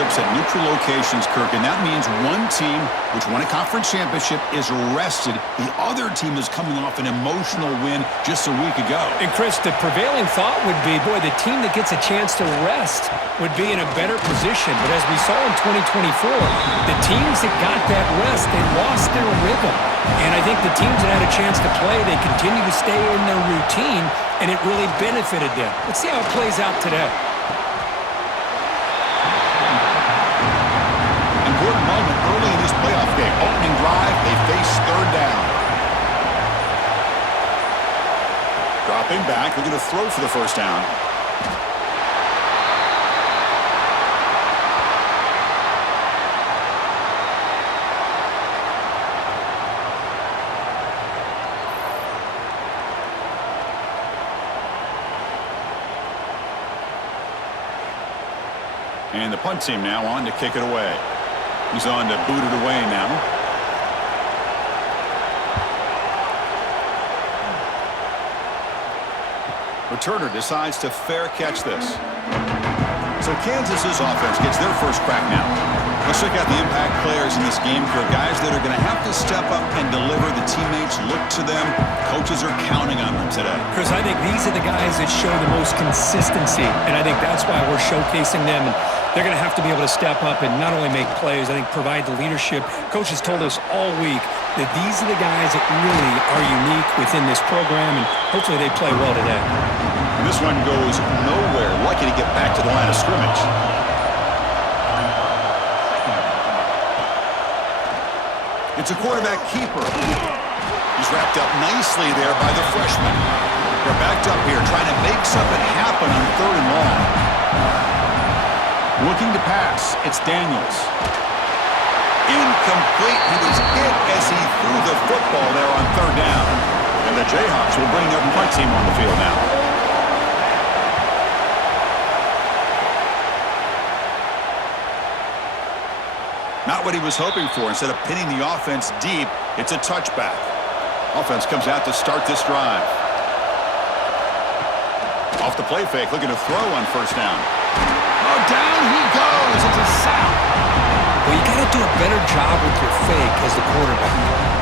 matchups at neutral locations, Kirk, and that means one team, which won a conference championship, is rested. The other team is coming off an emotional win just a week ago. And, Chris, the prevailing thought would be, boy, the team that gets a chance to rest would be in a better position. But as we saw in 2024, the teams that got that rest, they lost their rhythm. And I think the teams that had a chance to play, they continue to stay in their routine, and it really benefited them. Let's see how it plays out today. Important moment early in this playoff game. Opening drive, they face third down. Dropping back, they're going to throw for the first down. And the punt team now on to kick it away. He's on to boot it away now. Returner decides to fair catch this. So Kansas's offense gets their first crack now. Let's check out the impact players in this game for guys that are going to have to step up and deliver. The teammates look to them. Coaches are counting on them today. Chris, I think these are the guys that show the most consistency, and I think that's why we're showcasing them. And they're going to have to be able to step up and not only make plays, I think provide the leadership. Coach has told us all week that these are the guys that really are unique within this program, and hopefully they play well today. And this one goes nowhere. Lucky to get back to the line of scrimmage. It's a quarterback keeper. He's wrapped up nicely there by the freshman. They're backed up here trying to make something happen on third and long. Looking to pass, it's Daniels. Incomplete. He was hit as he threw the football there on third down. And the Jayhawks will bring their punt team on the field now. Not what he was hoping for. Instead of pinning the offense deep, it's a touchback. Offense comes out to start this drive. Off the play fake, looking to throw on first down. Oh, down he goes. It's a sack. Well, you got to do a better job with your fake as the quarterback.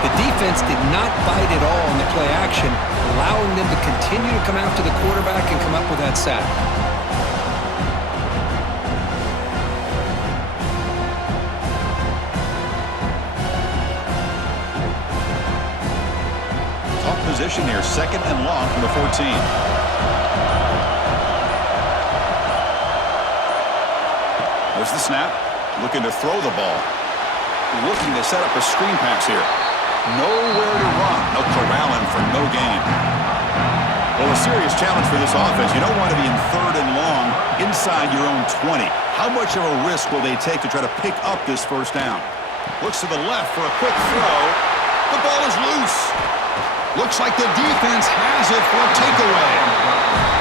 The defense did not bite at all on the play action, allowing them to continue to come after the quarterback and come up with that sack. Tough position here, second and long from the 14. There's the snap. Looking to throw the ball. Looking to set up a screen pass here. Nowhere to run. No corralling for no gain. Well, a serious challenge for this offense. You don't want to be in third and long inside your own 20. How much of a risk will they take to try to pick up this first down? Looks to the left for a quick throw. The ball is loose. Looks like the defense has it for a takeaway.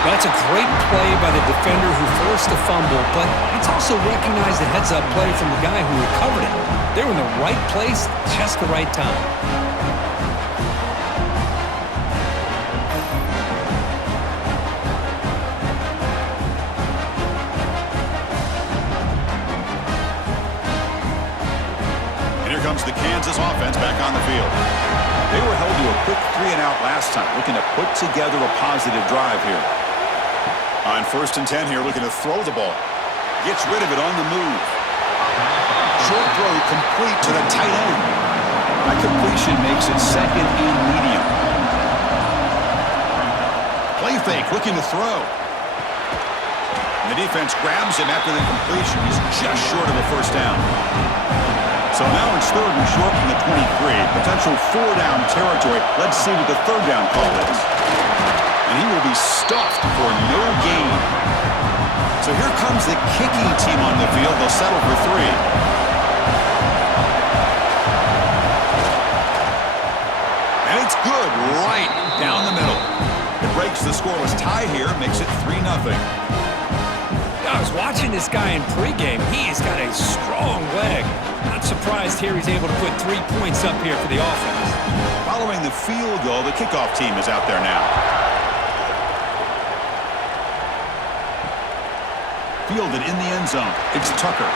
That's a great play by the defender who forced the fumble, but it's also recognized the heads-up play from the guy who recovered it. They were in the right place, just the right time. And here comes the Kansas offense back on the field. They were held to a quick 3-and-out last time, looking to put together a positive drive here. On first and 10 here, looking to throw the ball. Gets rid of it on the move. Short throw complete to the tight end. That completion makes it second and medium. Play fake, looking to throw. And the defense grabs him after the completion. He's just short of a first down. So now it's third and short from the 23. Potential four-down territory. Let's see what the third down call is. And he will be stuffed for no gain. So here comes the kicking team on the field. They'll settle for three. And it's good right down the middle. It breaks the scoreless tie here, makes it 3-0. I was watching this guy in pregame. He's got a strong leg. Not surprised here he's able to put 3 points up here for the offense. Following the field goal, the kickoff team is out there now. Fielded in the end zone. It's Tucker.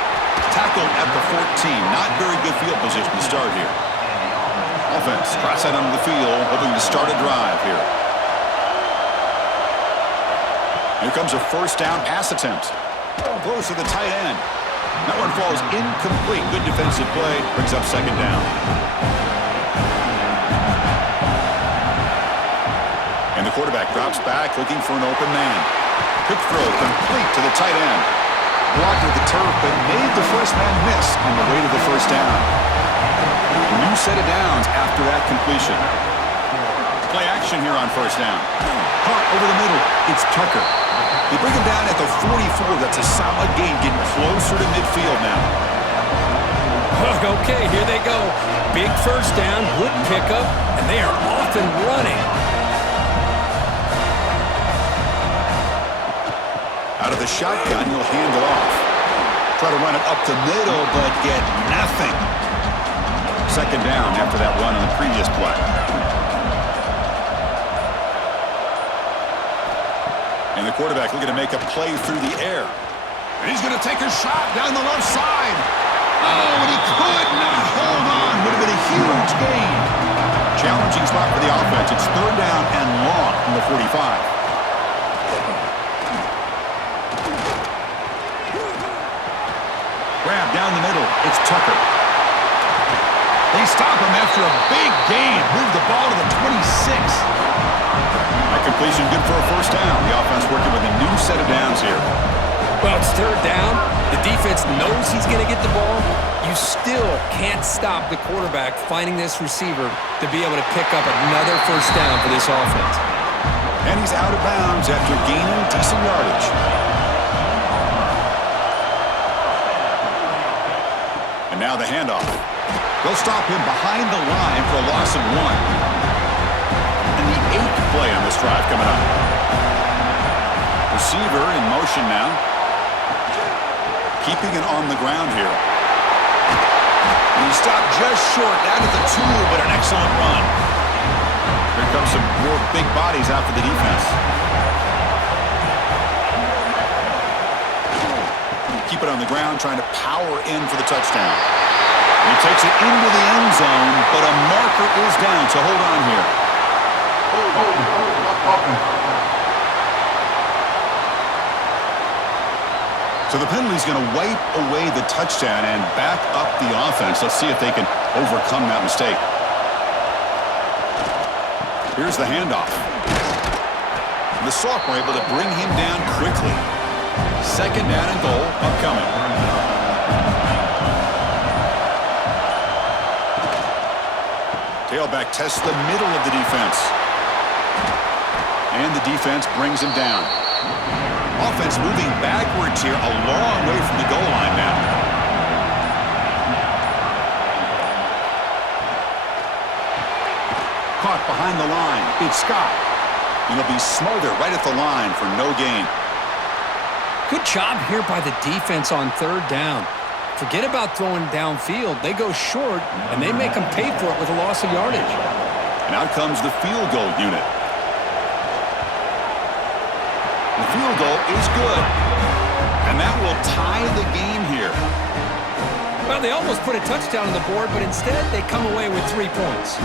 Tackled at the 14. Not very good field position to start here. Offense, cross out onto the field, hoping to start a drive here. Here comes a first down pass attempt. Close to the tight end. That one falls incomplete. Good defensive play. Brings up second down. And the quarterback drops back, looking for an open man. Quick throw, complete to the tight end. Blocked at the turf, but made the first man miss on the way to the first down. A new set of downs after that completion. Play action here on first down. Caught over the middle. It's Tucker. They bring him down at the 44. That's a solid gain, getting closer to midfield now. Okay, here they go. Big first down, good pickup, and they are off and running. Out of the shotgun, he'll hand it off. Try to run it up the middle, but get nothing. Second down after that run on the previous play. And the quarterback looking to make a play through the air. And he's going to take a shot down the left side. Oh, and he could not hold on. Would have been a huge gain. Challenging spot for the offense. It's third down and long from the 45. Grab down the middle. It's Tucker. They stop him after a big gain. Move the ball to the 26. That completion good for a first down. The offense working with a new set of downs here. Well, it's third down. The defense knows he's going to get the ball. You still can't stop the quarterback finding this receiver to be able to pick up another first down for this offense. And he's out of bounds after gaining decent yardage. And now the handoff. They'll stop him behind the line for a loss of 1. And the 8th play on this drive coming up. Receiver in motion now. Keeping it on the ground here. And he stopped just short, down at the 2, but an excellent run. Here comes some more big bodies out for the defense. Keep it on the ground, trying to power in for the touchdown. He takes it into the end zone, but a marker is down, so hold on here. So the penalty's going to wipe away the touchdown and back up the offense. Let's see if they can overcome that mistake. Here's the handoff. And the sophomore able to bring him down quickly. Second down and goal upcoming. Tailback tests the middle of the defense. And the defense brings him down. Offense moving backwards here, a long way from the goal line now. Caught behind the line. It's Scott. And he'll be smothered right at the line for no gain. Good job here by the defense on third down. Forget about throwing downfield. They go short, and they make them pay for it with a loss of yardage. And out comes the field goal unit. The field goal is good. And that will tie the game here. Well, they almost put a touchdown on the board, but instead they come away with 3 points.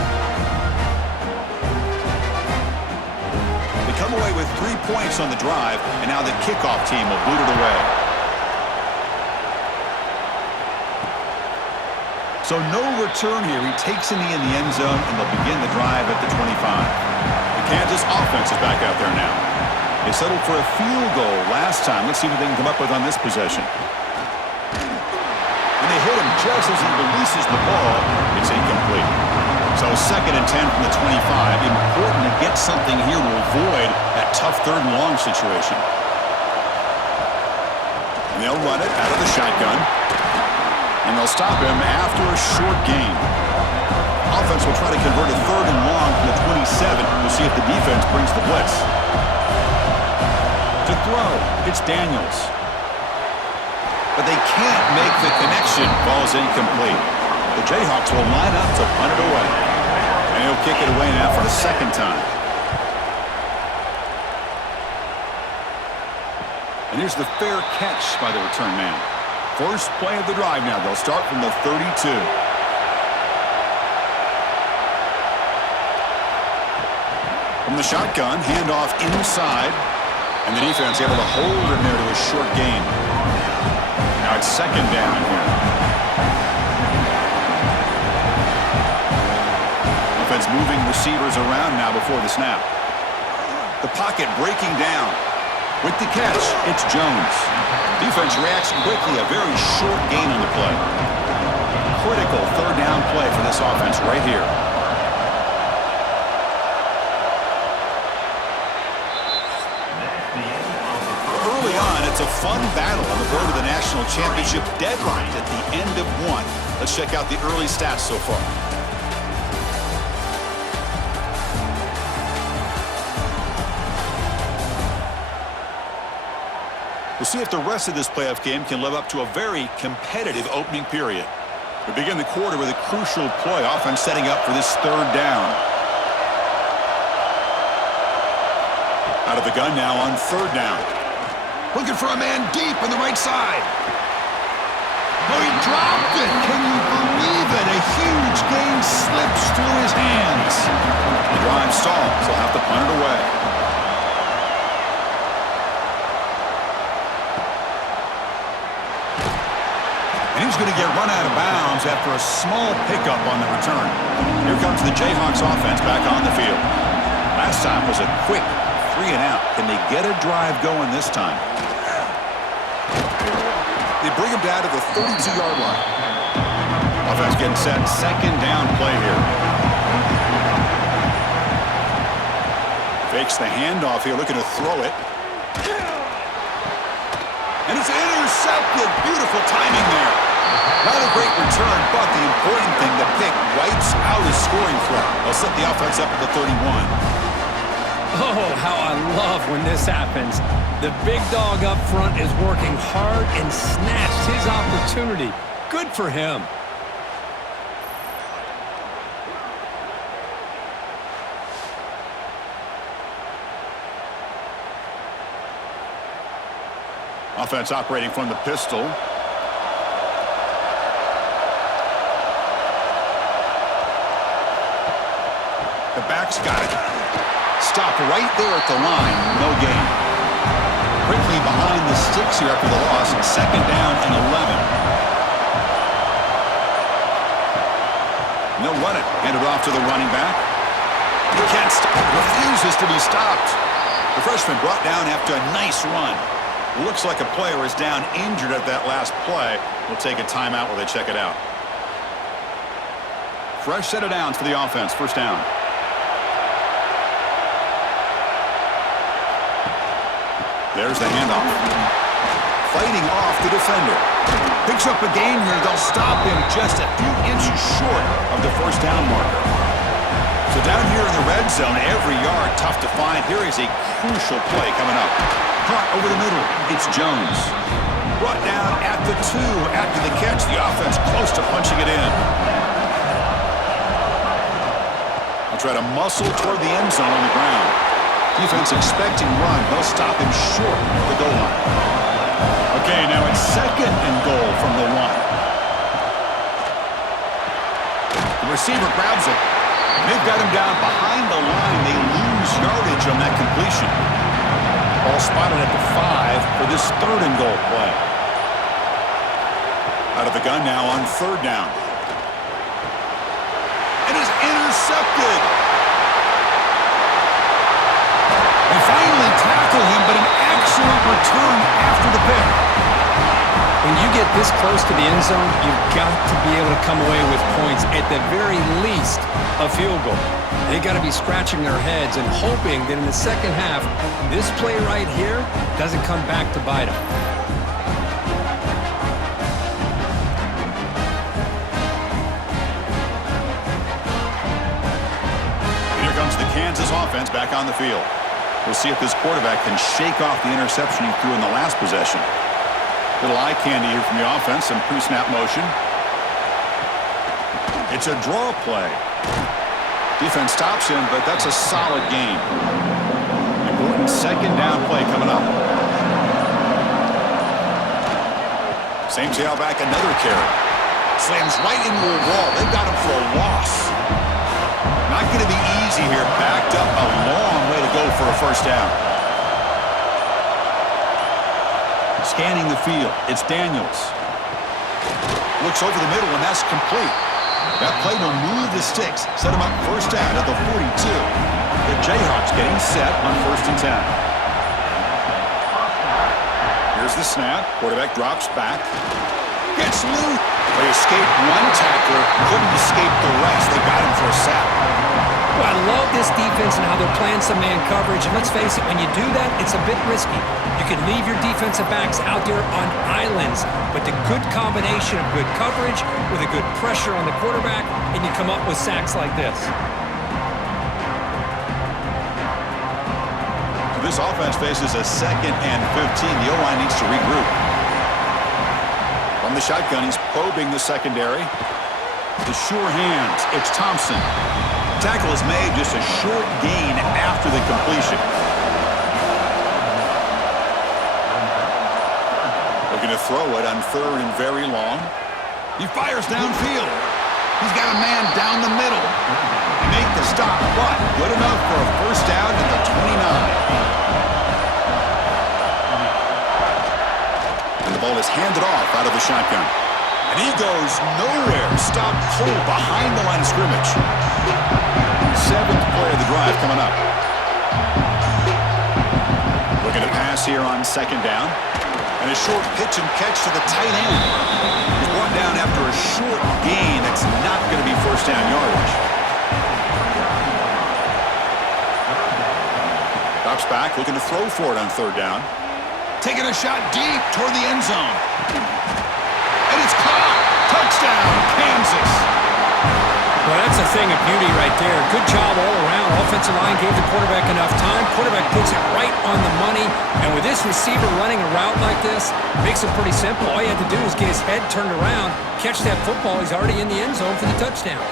They come away with 3 points on the drive, and now the kickoff team will boot it away. So no return here. He takes in the end zone, and they'll begin the drive at the 25. The Kansas offense is back out there now. They settled for a field goal last time. Let's see what they can come up with on this possession. And they hit him just as he releases the ball. It's incomplete. So second and 10 from the 25. Important to get something here to avoid that tough third and long situation. And they'll run it out of the shotgun. And they'll stop him after a short gain. Offense will try to convert a third and long from the 27. We'll see if the defense brings the blitz. To throw, it's Daniels. But they can't make the connection. Ball's incomplete. The Jayhawks will line up to punt it away. And he'll kick it away now for the second time. And here's the fair catch by the return man. First play of the drive now. They'll start from the 32. From the shotgun, handoff inside. And the defense able to hold him there to a short gain. Now it's second down here. Offense moving receivers around now before the snap. The pocket breaking down. With the catch, it's Jones. Defense reacts quickly, a very short gain on the play. Critical third down play for this offense right here. Early on, it's a fun battle on the road to the national championship deadline at the end of one. Let's check out the early stats so far. We'll see if the rest of this playoff game can live up to a very competitive opening period. We begin the quarter with a crucial play. Offense setting up for this third down. Out of the gun now on third down. Looking for a man deep on the right side. Oh, he dropped it. Can you believe it? A huge gain slips through his hands. The drive stalls. He'll have to punt it away. And he's going to get run out of bounds after a small pickup on the return. Here comes the Jayhawks offense back on the field. Last time was a quick 3 and out. Can they get a drive going this time? They bring him down to the 32-yard line. Offense getting set. Second down play here. Fakes the handoff here, looking to throw it. And it's intercepted. Beautiful timing there. Not a great return, but the important thing, the pick wipes out his scoring threat. They'll set the offense up at the 31. Oh, how I love when this happens. The big dog up front is working hard and snatched his opportunity. Good for him. Offense operating from the pistol. The back's got it. Stopped right there at the line. No gain. Quickly behind the sticks here after the loss. And second down and 11. And they'll run it. Hand it off to the running back. He can't stop. Refuses to be stopped. The freshman brought down after a nice run. Looks like a player is down injured at that last play. We'll take a timeout while they check it out. Fresh set of downs for the offense. First down. There's the handoff. Fighting off the defender. Picks up a gain here. They'll stop him just a few inches short of the first down marker. So down here in the red zone, every yard tough to find. Here is a crucial play coming up. Caught over the middle. It's Jones. Brought down at the 2 after the catch. The offense close to punching it in. They'll try to muscle toward the end zone on the ground. Defense expecting run. They'll stop him short of the goal line. Okay, now it's second and goal from the 1. The receiver grabs it. They've got him down behind the line. They lose yardage on that completion. Ball spotted at the 5 for this third and goal play. Out of the gun now on third down. And is intercepted. They finally tackle him, but an excellent return after the pick. When you get this close to the end zone, you've got to be able to come away with points, at the very least, a field goal. They got to be scratching their heads and hoping that in the second half, this play right here doesn't come back to bite them. Here comes the Kansas offense back on the field. We'll see if this quarterback can shake off the interception he threw in the last possession. Little eye candy here from the offense, some pre-snap motion. It's a draw play. Defense stops him, but that's a solid gain. Important second down play coming up. Same tailback, another carry. Slams right into a wall. They've got him for a loss. Not going to be easy here. Backed up a long way to go for a first down. Scanning the field. It's Daniels. Looks over the middle, and that's complete. That play will move the sticks. Set him up first down at the 42. The Jayhawks getting set on 1st and 10. Here's the snap. Quarterback drops back. Gets loose. They escaped one tackler. Couldn't escape the rest. They got him for a sack. Well, I love this defense and how they're playing some man coverage. And let's face it, when you do that, it's a bit risky. You can leave your defensive backs out there on islands. But the good combination of good coverage with a good pressure on the quarterback, and you come up with sacks like this. So this offense faces a 2nd and 15. The O-line needs to regroup. From the shotgun, he's probing the secondary. The sure hands. It's Thompson. Tackle is made, just a short gain after the completion. Looking to throw it on 3rd and very long. He fires downfield. He's got a man down the middle. They make the stop, but good enough for a first down at the 29. And the ball is handed off out of the shotgun. And he goes nowhere. Stopped cold behind the line of scrimmage. 7th play of the drive coming up. Looking to pass here on 2nd down. And a short pitch and catch to the tight end. He's brought down after a short gain. That's not going to be first down yardage. Drops back, looking to throw for it on 3rd down. Taking a shot deep toward the end zone. And it's caught. Touchdown, Kansas. Well, that's a thing of beauty right there. Good job all around. Offensive line gave the quarterback enough time. Quarterback puts it right on the money. And with this receiver running a route like this, makes it pretty simple. All you have to do is get his head turned around, catch that football. He's already in the end zone for the touchdown.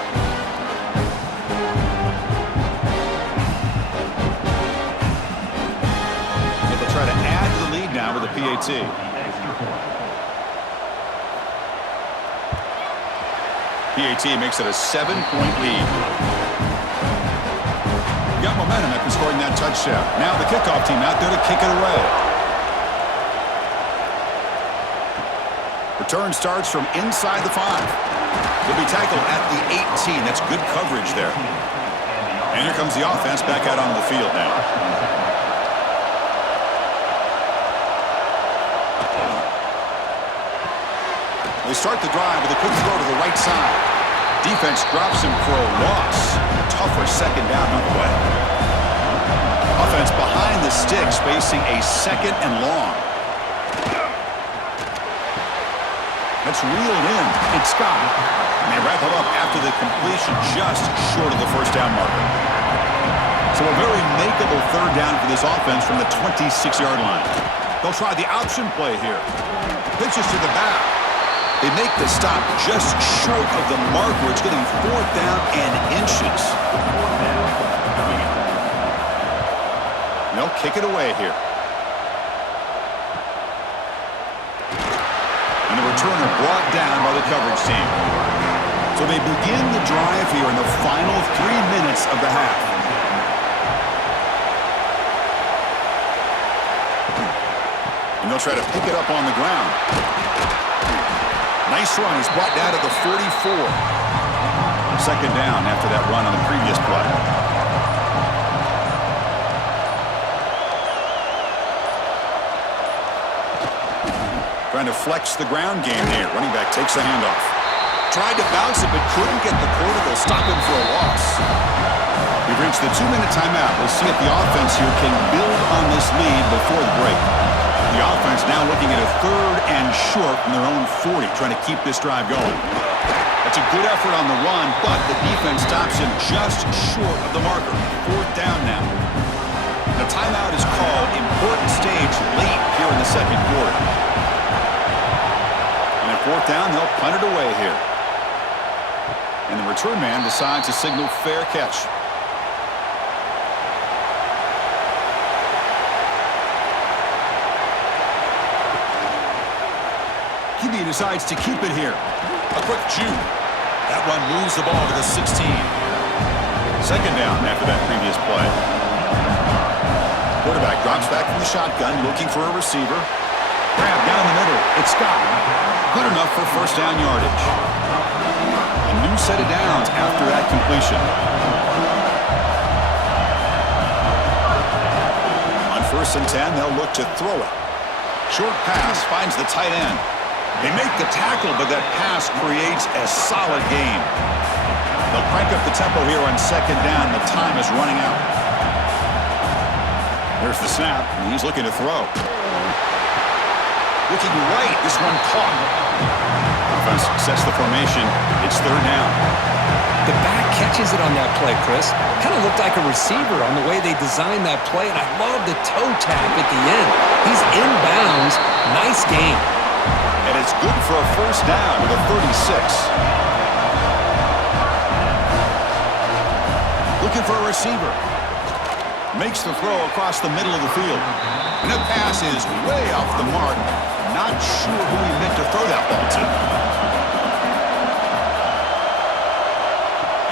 They'll try to add to the lead now with a PAT. PAT makes it a 7-point lead. Got momentum after scoring that touchdown. Now the kickoff team out there to kick it away. Return starts from inside the 5. He'll be tackled at the 18. That's good coverage there. And here comes the offense back out onto the field now. They start the drive with a quick throw to the right side. Defense drops him for a loss. A tougher 2nd down on the way. Offense behind the sticks facing a 2nd and long. That's reeled in. It's Scott. And they wrap it up after the completion just short of the first down marker. So a very makeable 3rd down for this offense from the 26-yard line. They'll try the option play here. Pitches to the back. They make the stop just short of the marker. It's getting 4th down and inches. And they'll kick it away here. And the returner brought down by the coverage team. So they begin the drive here in the final 3 minutes of the half. And they'll try to pick it up on the ground. Nice run. He's brought down to the 44. 2nd down after that run on the previous play. Trying to flex the ground game here. Running back takes the handoff. Tried to bounce it, but couldn't get the corner. They'll stop him for a loss. We've reached the 2-minute timeout. We'll see if the offense here can build on this lead before the break. The offense now looking at a 3rd and short from their own 40, trying to keep this drive going. That's a good effort on the run, but the defense stops him just short of the marker. 4th down now. The timeout is called. Important stage late here in the 2nd quarter. And at 4th down, they'll punt it away here. And the return man decides to signal fair catch. QB decides to keep it here. A quick juke. That one moves the ball to the 16. Second down after that previous play. Quarterback drops back from the shotgun, looking for a receiver. Grab down the middle. It's Scott. Good enough for first down yardage. A new set of downs after that completion. On 1st and 10, they'll look to throw it. Short pass finds the tight end. They make the tackle, but that pass creates a solid gain. They'll crank up the tempo here on 2nd down. The time is running out. There's the snap, and he's looking to throw. Looking right, this one caught. Offense sets the formation. It's 3rd down. The back catches it on that play, Chris. Kind of looked like a receiver on the way they designed that play, and I love the toe tap at the end. He's inbounds. Nice game. And it's good for a first down to the 36. Looking for a receiver. Makes the throw across the middle of the field. And that pass is way off the mark. Not sure who he meant to throw that ball to.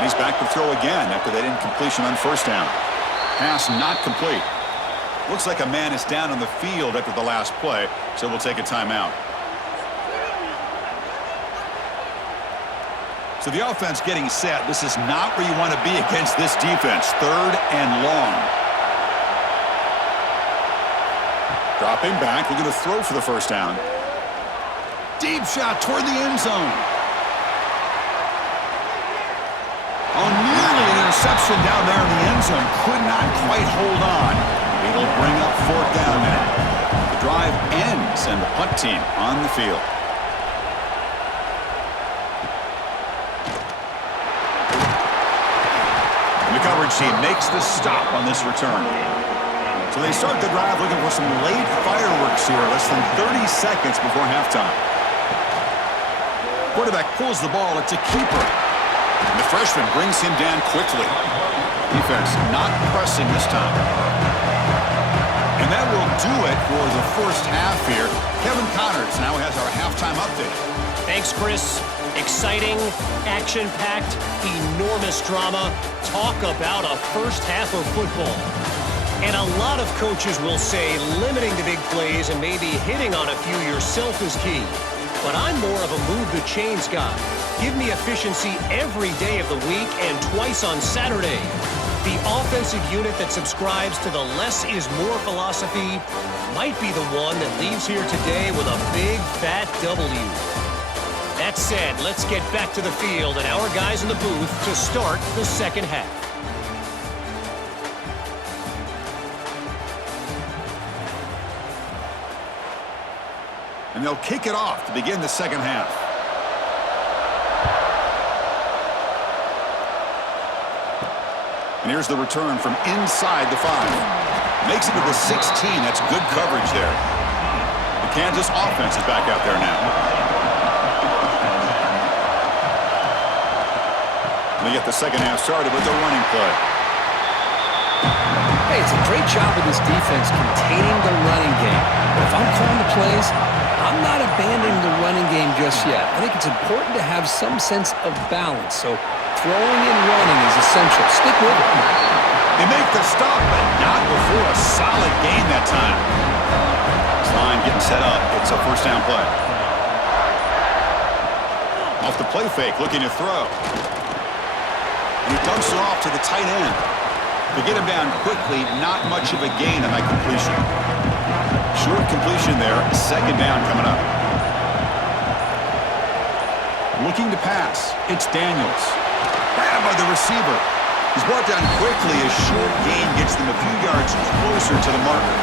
And he's back to throw again after that incompletion on 1st down. Pass not complete. Looks like a man is down on the field after the last play, so we'll take a timeout. So the offense getting set. This is not where you want to be against this defense. 3rd and long. Dropping back, looking to throw for the first down. Deep shot toward the end zone. Oh, nearly an interception down there in the end zone. Could not quite hold on. It'll bring up 4th down now. The drive ends and the punt team on the field. And the coverage team makes the stop on this return. So they start the drive looking for some late fireworks here, less than 30 seconds before halftime. Quarterback pulls the ball. It's a keeper. And the freshman brings him down quickly. Defense not pressing this time. And that will do it for the first half here. Kevin Connors now has our halftime update. Thanks, Chris. Exciting, action-packed, enormous drama. Talk about a first half of football. And a lot of coaches will say limiting the big plays and maybe hitting on a few yourself is key. But I'm more of a move-the-chains guy. Give me efficiency every day of the week and twice on Saturday. The offensive unit that subscribes to the less is more philosophy might be the one that leaves here today with a big, fat W. That said, let's get back to the field and our guys in the booth to start the second half. And they'll kick it off to begin the second half. And here's the return from inside the 5. Makes it to the 16. That's good coverage there. The Kansas offense is back out there now. And they get the second half started with the running play. Hey, it's a great job of this defense containing the running game. But if I'm calling the plays, I'm not abandoning the running game just yet. I think it's important to have some sense of balance. So throwing and running is essential. Stick with it. They make the stop, but not before a solid gain that time. This line getting set up. It's a first down play. Off the play fake, looking to throw. And he dumps it off to the tight end. To get him down quickly, not much of a gain on that completion. Short completion there, second down coming up. Looking to pass, it's Daniels. Grabbed by the receiver. He's brought down quickly. A short gain gets them a few yards closer to the marker.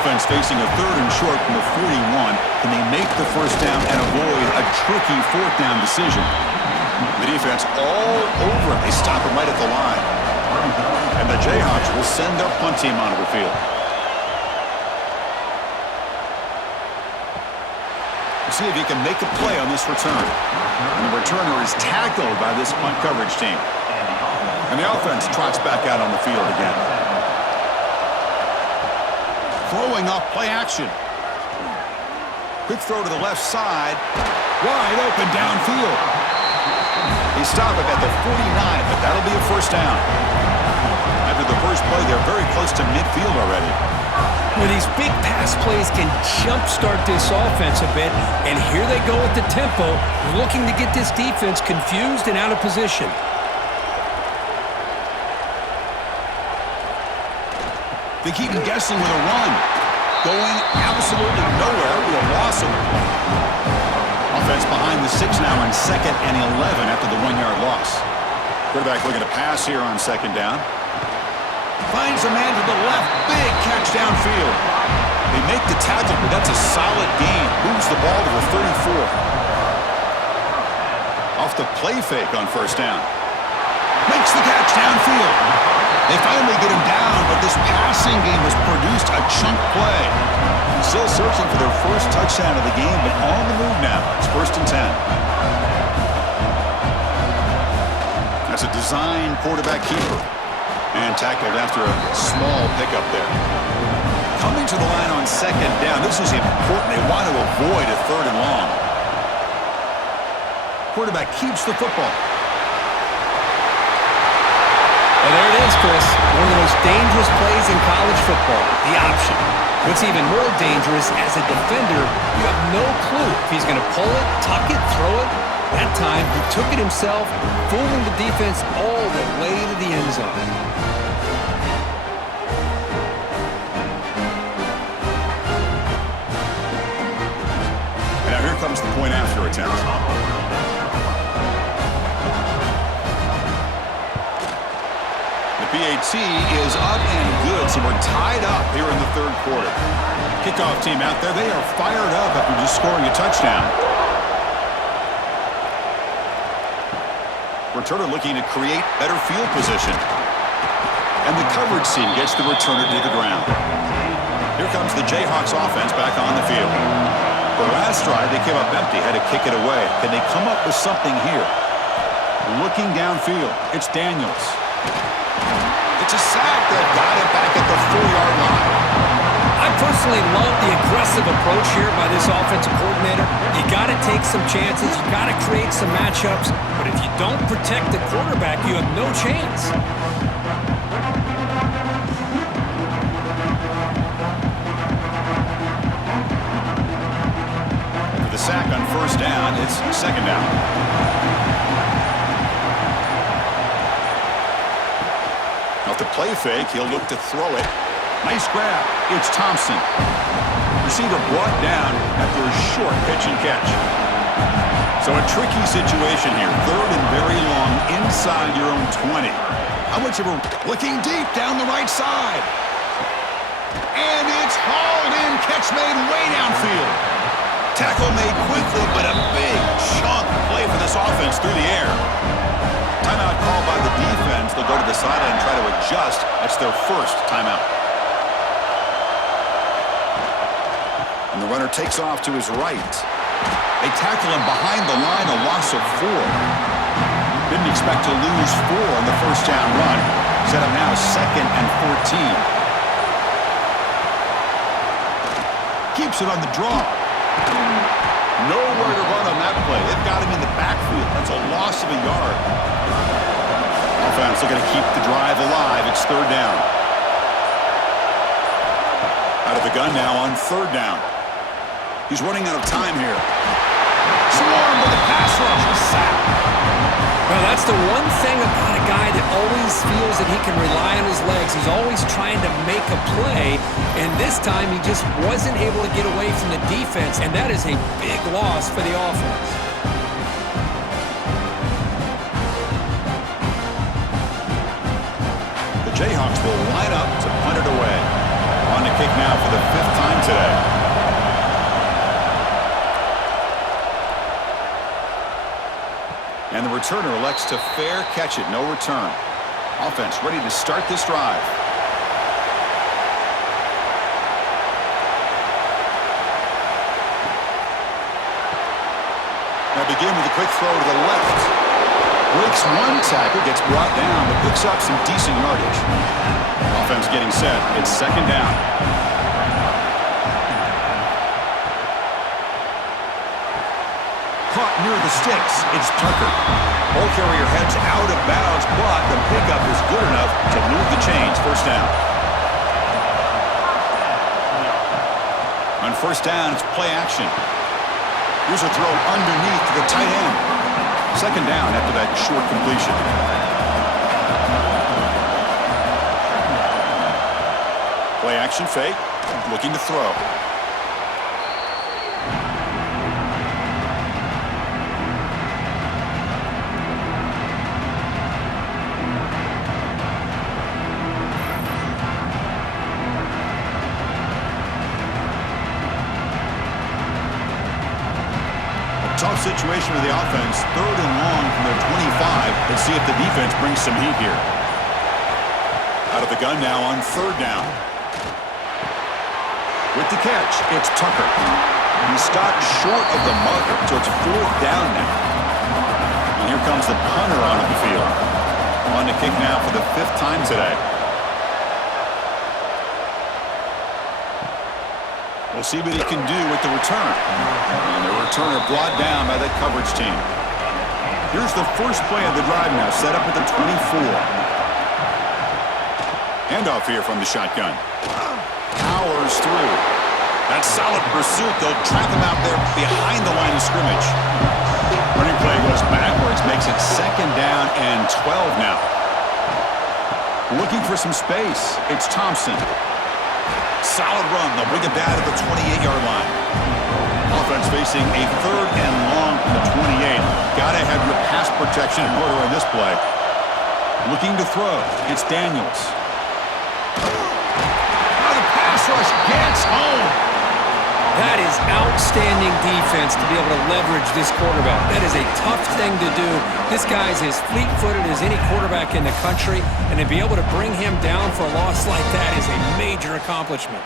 Offense facing a 3rd and short from the 41. Can they make the first down and avoid a tricky 4th down decision? The defense all over it. They stop him right at the line. And the Jayhawks will send their punt team onto the field. We'll see if he can make a play on this return. And the returner is tackled by this punt coverage team. And the offense trots back out on the field again. Throwing off play action. Quick throw to the left side. Wide open downfield. He stopped him at the 49, but that'll be a first down. After the first play, they're very close to midfield already. Well, these big pass plays can jumpstart this offense a bit, and here they go at the tempo, looking to get this defense confused and out of position. They keep him guessing with a run. Going absolutely nowhere with a loss of the play. Offense behind the 6 now on 2nd and 11 after the 1-yard loss. Quarterback looking to pass here on 2nd down. Finds a man to the left. Big catch downfield. They make the tackle, but that's a solid gain. Moves the ball to the 34. Off the play fake on first down. Makes the catch downfield. They finally get him down, but this passing game has produced a chunk play. Still searching for their first touchdown of the game, but on the move now. It's 1st and 10. That's a design quarterback keeper. And tackled after a small pickup there. Coming to the line on 2nd down. This is important. They want to avoid a 3rd and long. Quarterback keeps the football. And there it is, Chris. One of the most dangerous plays in college football, the option. What's even more dangerous, as a defender, you have no clue if he's going to pull it, tuck it, throw it. That time, he took it himself, fooling the defense all the way to the end zone. And now here comes the point after attempt. PAT is up and good, so we're tied up here in the 3rd quarter. Kickoff team out there, they are fired up after just scoring a touchdown. Returner looking to create better field position. And the coverage team gets the returner to the ground. Here comes the Jayhawks offense back on the field. The last drive, they came up empty, had to kick it away. Can they come up with something here? Looking downfield, it's Daniels. It's a sack. They've got it back at the 4-yard line. I personally love the aggressive approach here by this offensive coordinator. You got to take some chances. You got to create some matchups. But if you don't protect the quarterback, you have no chance. After the sack on first down, it's 2nd down. The play fake, he'll look to throw it. Nice grab. It's Thompson. Receiver brought down after a short pitch and catch. So a tricky situation here. 3rd and very long inside your own 20. How much of a looking deep down the right side. And it's hauled in. Catch made way downfield. Tackle made quickly, but a big chunk play for this offense through the air. Timeout called by the defense. They'll go to the sideline and try to adjust. That's their first timeout. And the runner takes off to his right. They tackle him behind the line, a loss of 4. Didn't expect to lose 4 on the first down run. Set up now 2nd and 14. Keeps it on the draw. Nowhere to run on that play. They've got him in the backfield. That's a loss of a yard. Offense looking to keep the drive alive. It's 3rd down. Out of the gun now on 3rd down. He's running out of time here. Swarmed by the pass rush. A sack. Well, that's the one thing about a guy that always feels that he can rely on his legs. He's always trying to make a play, and this time he just wasn't able to get away from the defense, and that is a big loss for the offense. The Jayhawks will line up to punt it away. On the kick now for the 5th time today. And the returner elects to fair catch it. No return. Offense ready to start this drive. Now begin with a quick throw to the left. Breaks one tackle, gets brought down, but picks up some decent yardage. Offense getting set. It's 2nd down. near the sticks. It's Tucker. Ball carrier heads out of bounds, but the pickup is good enough to move the chains. First down. On first down, it's play action. Here's a throw underneath to the tight end. Second down after that short completion. Play action fake, looking to throw. Tough situation with the offense. Third and long from their 25. Let's see if the defense brings some heat here. Out of the gun now on third down. With the catch, it's Tucker. He stopped short of the marker, so it's fourth down now. And here comes the punter onto the field. On to kick now for the fifth time today. We'll see what he can do with the return. And the returner brought down by that coverage team. Here's the first play of the drive now, set up at the 24. Handoff here from the shotgun. Powers through. That solid pursuit, they'll trap him out there behind the line of scrimmage. Running play goes backwards, makes it second down and 12 now. Looking for some space, it's Thompson. Solid run. They'll bring it back at the 28-yard line. Offense facing a third and long from the 28. Got to have your pass protection in order on this play. Looking to throw. It's Daniels. Now the pass rush gets home. That is outstanding defense to be able to leverage this quarterback. That is a tough thing to do. This guy's as fleet-footed as any quarterback in the country, and to be able to bring him down for a loss like that is a major accomplishment.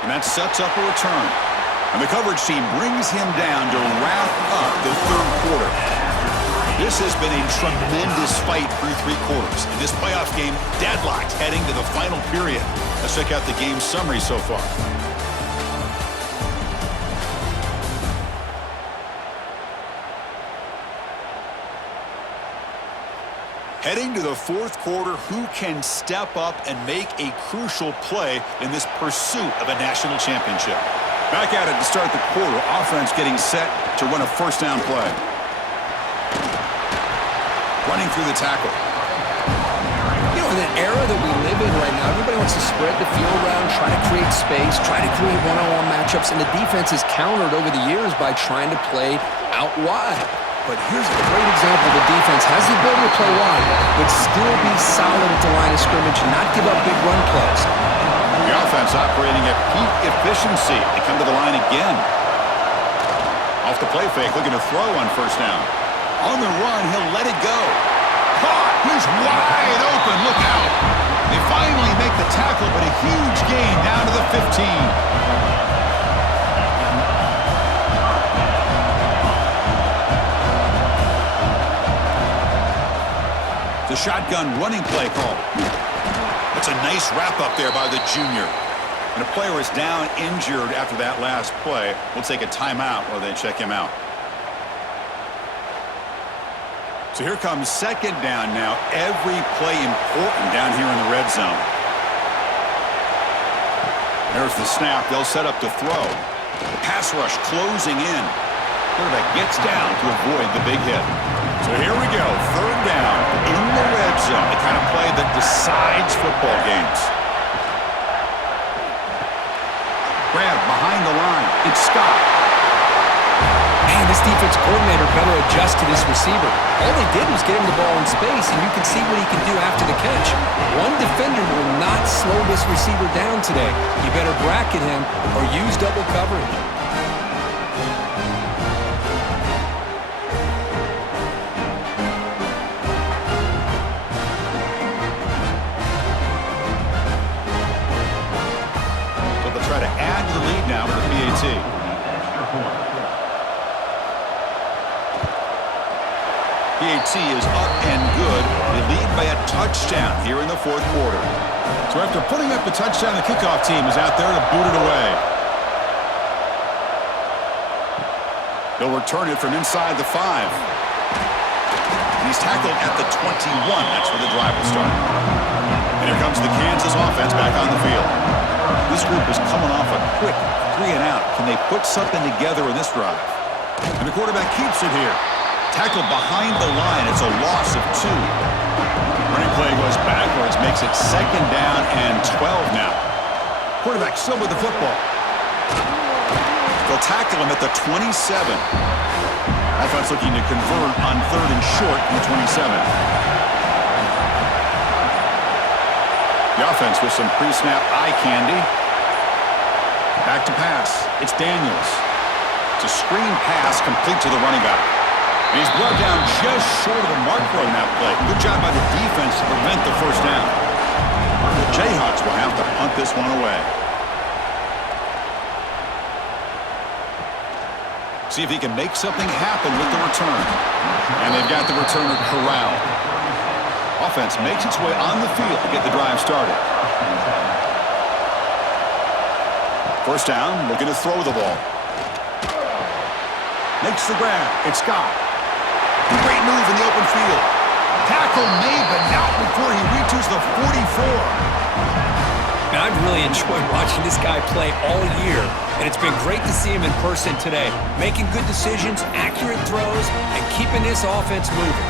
And that sets up a return. And the coverage team brings him down to wrap up the third quarter. This has been a tremendous fight through three quarters. In this playoff game, deadlocked heading to the final period. Let's check out the game summary so far. Heading to the fourth quarter, who can step up and make a crucial play in this pursuit of a national championship? Back at it to start the quarter. Offense getting set to run a first down play. Running through the tackle. You know, in the era that we live in right now, everybody wants to spread the field around, try to create space, try to create one-on-one matchups, and the defense is countered over the years by trying to play out wide. But here's a great example. The defense has the ability to play wide, but still be solid at the line of scrimmage and not give up big run plays. The offense operating at peak efficiency. They come to the line again. Off the play fake, looking to throw on first down. On the run, he'll let it go. Caught! He's wide open. Look out! They finally make the tackle, but a huge gain down to the 15. The shotgun running play call. That's a nice wrap-up there by the junior. And a player is down injured after that last play. We'll take a timeout while they check him out. So here comes second down now. Every play important down here in the red zone. There's the snap. They'll set up to throw. The pass rush closing in. Quarterback gets down to avoid the big hit. So here we go, third down in the red zone, the kind of play that decides football games. Grab behind the line, it's Scott. Man, this defense coordinator better adjust to this receiver. All they did was get him the ball in space, and you can see what he can do after the catch. One defender will not slow this receiver down today. You better bracket him or use double coverage. Try to add to the lead now for the PAT. PAT is up and good. They lead by a touchdown here in the fourth quarter. So after putting up the touchdown, the kickoff team is out there to boot it away. They'll return it from inside the 5. And he's tackled at the 21. That's where the drive will start. And here comes the Kansas offense back on the field. This group is coming off a quick 3 and out. Can they put something together in this drive? And the quarterback keeps it here. Tackled behind the line. It's a loss of 2. Running play goes backwards, makes it 2nd down and 12 now. Quarterback still with the football. They'll tackle him at the 27. Offense looking to convert on 3rd and short from the 27. The offense with some pre-snap eye candy. Back to pass. It's Daniels. It's a screen pass complete to the running back. And he's brought down just short of the marker on that play. Good job by the defense to prevent the first down. The Jayhawks will have to punt this one away. See if he can make something happen with the return. And they've got the returner corralled. Offense makes its way on the field to get the drive started. First down, looking to throw the ball. Makes the grab. It's Scott. Great move in the open field. Tackle made, but not before he reaches the 44. Now, I've really enjoyed watching this guy play all year, and it's been great to see him in person today, making good decisions, accurate throws, and keeping this offense moving.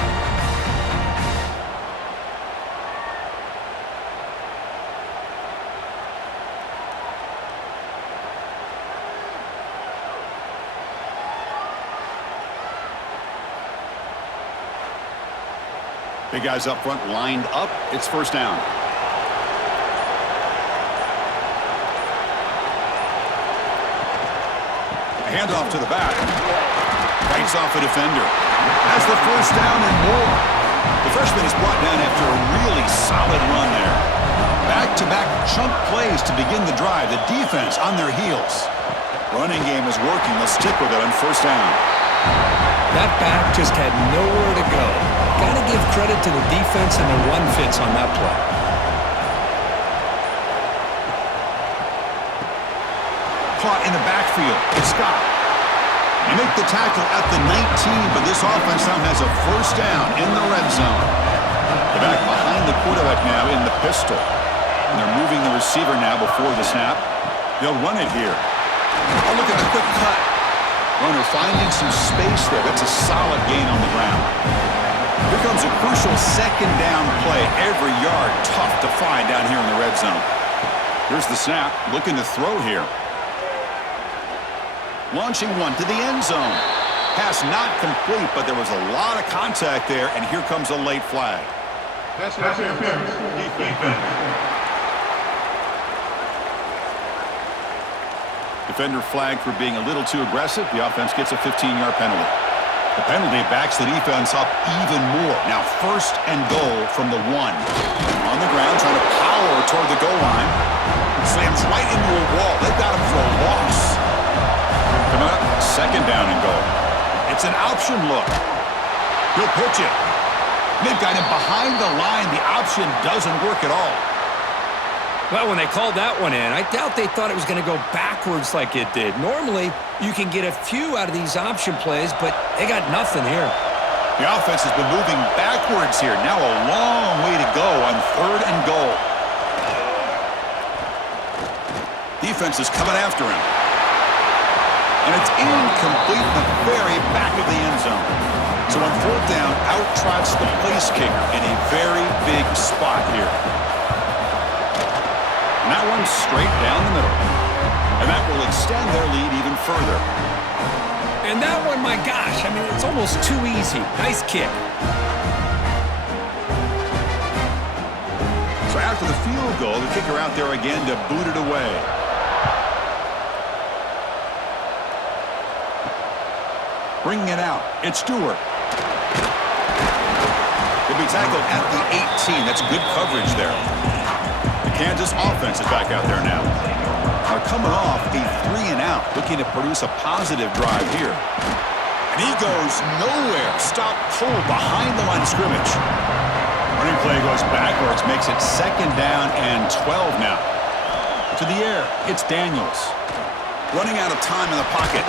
Big guys up front lined up. It's first down. A handoff to the back. Fights off a defender. Has the first down and more. The freshman is brought down after a really solid run there. Back-to-back chunk plays to begin the drive. The defense on their heels. Running game is working. They'll stick with it on first down. That back just had nowhere to go. Got to give credit to the defense and the run fits on that play. Caught in the backfield. It's Scott. They make the tackle at the 19, but this offense now has a first down in the red zone. They're back behind the quarterback now in the pistol. And they're moving the receiver now before the snap. They'll run it here. Oh, look at the quick cut. Runner finding some space there. That's a solid gain on the ground. Here comes a crucial 2nd down play. Every yard tough to find down here in the red zone. Here's the snap. Looking to throw here. Launching one to the end zone. Pass not complete, but there was a lot of contact there, and here comes a late flag. Pass interference. Defense. Defender flagged for being a little too aggressive. The offense gets a 15-yard penalty. The penalty backs the defense up even more. Now 1st and goal from the 1. On the ground, trying to power toward the goal line. Slams right into a wall. They've got him for a loss. Coming up, 2nd down and goal. It's an option look. He'll pitch it. They've got him behind the line. The option doesn't work at all. Well, when they called that one in, I doubt they thought it was going to go backwards like it did. Normally, you can get a few out of these option plays, but they got nothing here. The offense has been moving backwards here. Now a long way to go on 3rd and goal. Defense is coming after him. And it's incomplete in the very back of the end zone. So on 4th down, out trots the place kicker in a very big spot here. And that one's straight down the middle. And that will extend their lead even further. And that one, my gosh, I mean, it's almost too easy. Nice kick. So after the field goal, the kicker out there again to boot it away. Bringing it out, it's Stewart. He'll be tackled at the 18. That's good coverage there. The Kansas offense is back out there now. They're coming off a 3 and out, looking to produce a positive drive here. And And he goes nowhere. Stop cold behind the line of scrimmage. Running play goes backwards, makes it 2nd down and 12 now. To the air, it's Daniels. Running out of time in the pocket.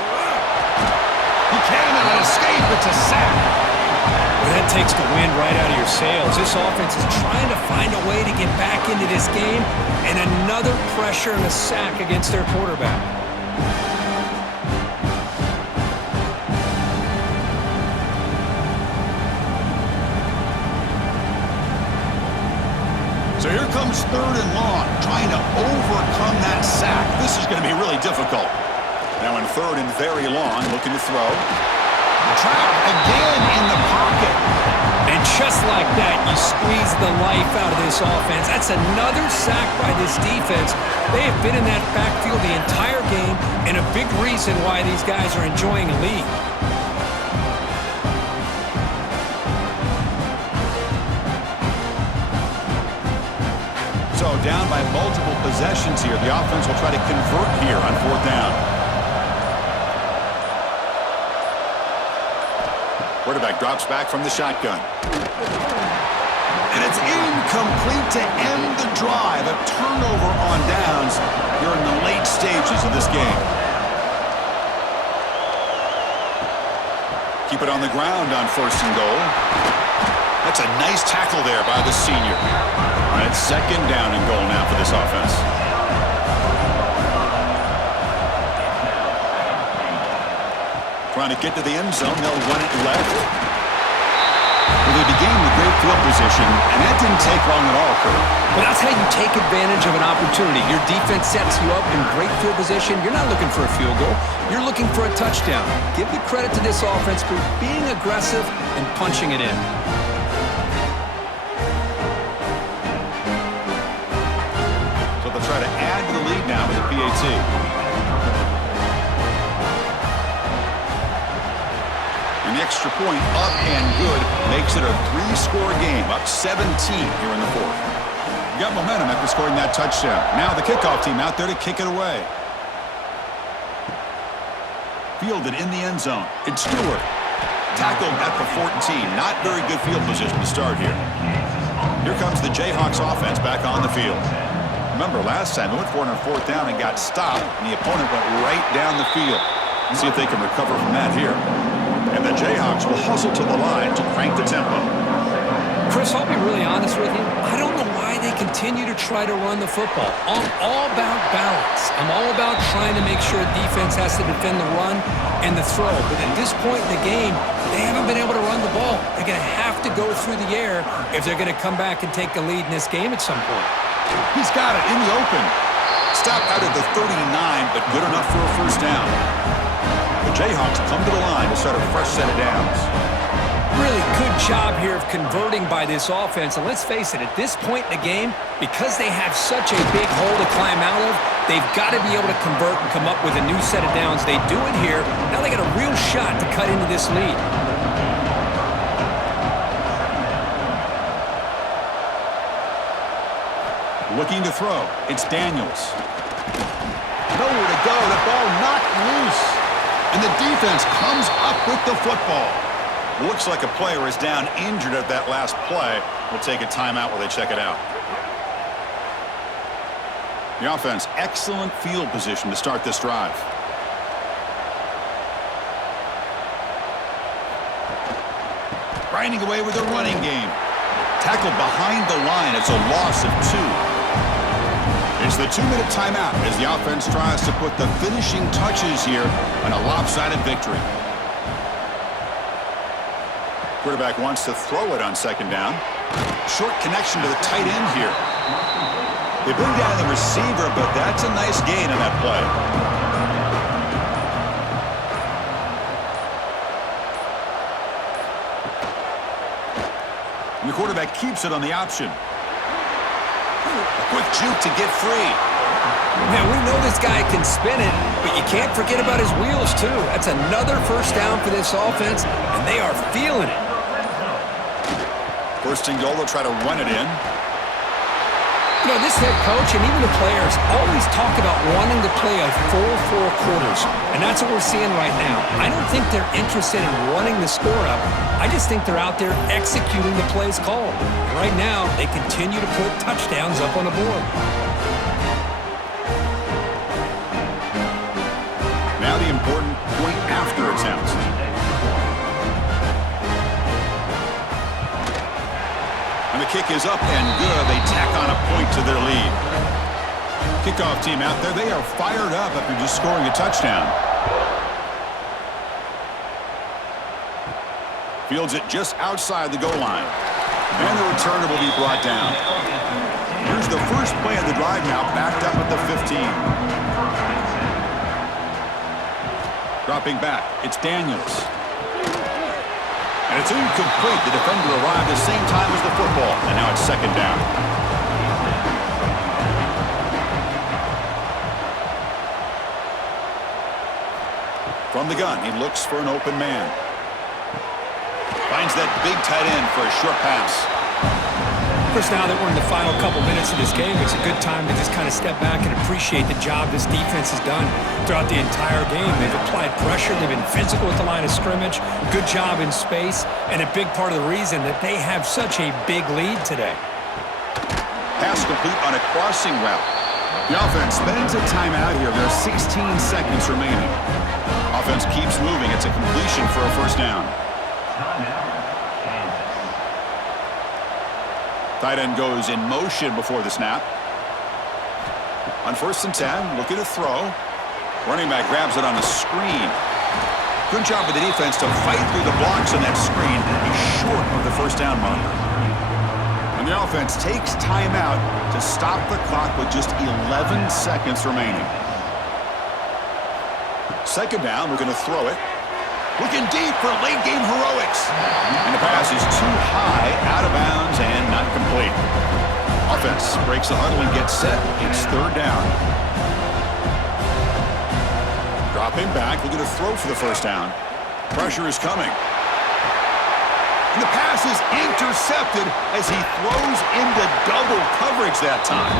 He cannot escape. It's a sack. Well, that takes the wind right out of your sails. This offense is trying to find a way to get back into this game, and another pressure and a sack against their quarterback. So here comes 3rd and long, trying to overcome that sack. This is going to be really difficult. Now in 3rd and very long, looking to throw. Trapped again in the pocket. And just like that, you squeeze the life out of this offense. That's another sack by this defense. They have been in that backfield the entire game, and a big reason why these guys are enjoying a lead. So down by multiple possessions here. The offense will try to convert here on 4th down. Quarterback drops back from the shotgun. And it's incomplete to end the drive. A turnover on downs here in the late stages of this game. Keep it on the ground on 1st and goal. That's a nice tackle there by the senior. And it's 2nd down and goal now for this offense. Trying to get to the end zone. They'll run it left. Well, they began with great field position, and that didn't take long at all, Kurt. Well, that's how you take advantage of an opportunity. Your defense sets you up in great field position. You're not looking for a field goal. You're looking for a touchdown. Give the credit to this offense for being aggressive and punching it in. So they'll try to add to the lead now with the PAT. An extra point up and good makes it a 3-score game, up 17 here in the 4th. You got momentum after scoring that touchdown. Now the kickoff team out there to kick it away. Fielded in the end zone. It's Stewart. Tackled at the 14. Not very good field position to start here. Here comes the Jayhawks offense back on the field. Remember, last time they went for it on 4th down and got stopped, and the opponent went right down the field. Let's see if they can recover from that here. And the Jayhawks will hustle to the line to crank the tempo. Chris, I'll be really honest with you. I don't know why they continue to try to run the football. I'm all about balance. I'm all about trying to make sure defense has to defend the run and the throw. But at this point in the game, they haven't been able to run the ball. They're going to have to go through the air if they're going to come back and take the lead in this game at some point. He's got it in the open. Stopped out at the 39, but good enough for a 1st down. The Jayhawks come to the line to start a fresh set of downs. Really good job here of converting by this offense. And let's face it, at this point in the game, because they have such a big hole to climb out of, they've got to be able to convert and come up with a new set of downs. They do it here. Now they got a real shot to cut into this lead. Looking to throw. It's Daniels. Nowhere to go. The ball knocked loose. And the defense comes up with the football. Looks like a player is down injured at that last play. We'll take a timeout while they check it out. The offense, excellent field position to start this drive. Grinding away with a running game. Tackled behind the line. It's a loss of 2. It's the 2-minute timeout as the offense tries to put the finishing touches here on a lopsided victory. Quarterback wants to throw it on 2nd down. Short connection to the tight end here. They bring down the receiver, but that's a nice gain on that play. And the quarterback keeps it on the option. A quick juke to get free. Man, we know this guy can spin it, but you can't forget about his wheels, too. That's another 1st down for this offense, and they are feeling it. 1st and goal, they'll try to run it in. You know, this head coach and even the players always talk about wanting to play a full 4 quarters, and that's what we're seeing right now. I don't think they're interested in running the score up. I just think they're out there executing the plays called. And right now, they continue to put touchdowns up on the board. Now the important point after attempts. And the kick is up and good. They tack on a point to their lead. Kickoff team out there, they are fired up after just scoring a touchdown. Fields it just outside the goal line. And the returner will be brought down. Here's the first play of the drive now, backed up at the 15. Dropping back, it's Daniels. And it's incomplete. The defender arrived at the same time as the football, and now it's second down. From the gun, he looks for an open man. Finds that big tight end for a short pass. Of course, now that we're in the final couple minutes of this game, it's a good time to just kind of step back and appreciate the job this defense has done throughout the entire game. They've applied pressure. They've been physical at the line of scrimmage. Good job in space, and a big part of the reason that they have such a big lead today. Pass complete on a crossing route. The offense spends a timeout here. There are 16 seconds remaining. Offense keeps moving. It's a completion for a first down. Tight end goes in motion before the snap. On 1st and 10, looking to throw. Running back grabs it on the screen. Good job of the defense to fight through the blocks on that screen. He's short of the first down marker. And the offense takes timeout to stop the clock with just 11 seconds remaining. Second down, we're going to throw it. Looking deep for late-game heroics. And the pass is too high, out of bounds, and not complete. Offense breaks the huddle and gets set. It's third down. Dropping back, looking to throw for the first down. Pressure is coming. And the pass is intercepted as he throws into double coverage that time.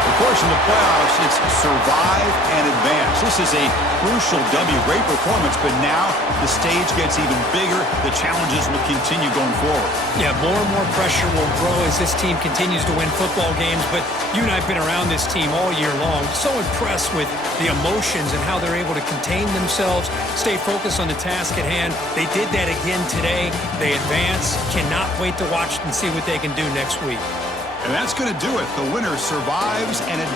Of course, in the playoffs, it's survive and advance. This is a crucial W. Great performance, but now the stage gets even bigger. The challenges will continue going forward. Yeah, more and more pressure will grow as this team continues to win football games, but you and I have been around this team all year long. So impressed with the emotions and how they're able to contain themselves, stay focused on the task at hand. They did that again today. They advance. Cannot wait to watch and see what they can do next week. And that's going to do it. The winner survives and advances.